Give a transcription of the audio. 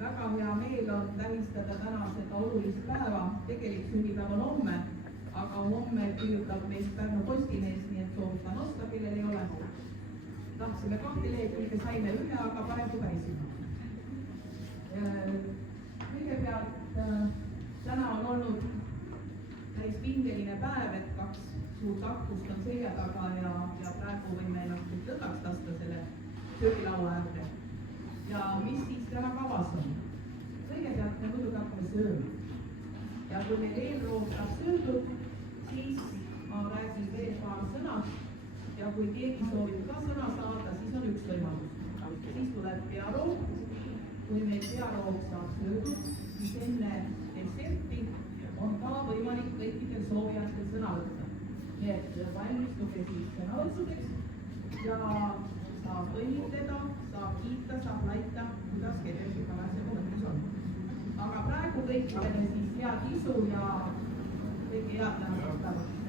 Väga hea meel on tähistada täna seda olulist päeva, tegelik sünnipäev on homme, aga homme kirjutab meist Pärnu Postimees, nii et soovitan osta, kellel ei ole. Tahtsime 2 lehekülge, saime 1, aga parem kui päris ilma. Kõigepealt täna on olnud päris pingeline päev, et 2 suurt akust on selja taga ja praegu võime ennast lõdvaks lasta selle söögilaua äärde. Ja mis siis täna kavas on? Kõigepealt me muidugi hakkame sööma. Ja kui meil eelroog saab söödud, siis ma räägin veel paar sõna. Ja kui keegi soovib ka sõna saada, siis on üks võimalus. Siis tuleb pearoog. Kui meil pearoog saab söödud, siis enne desserti on ka võimalik kõikidel soovijatel sõna võtta. Nii et valmistuge siis sõnavõttudeks ja saab õnnitleda, saab kiita, saab laita, kuidas kellelgi parasjagu mõttes on. Aga praegu kõikidele siis head isu ja kõike head tänasest päevast.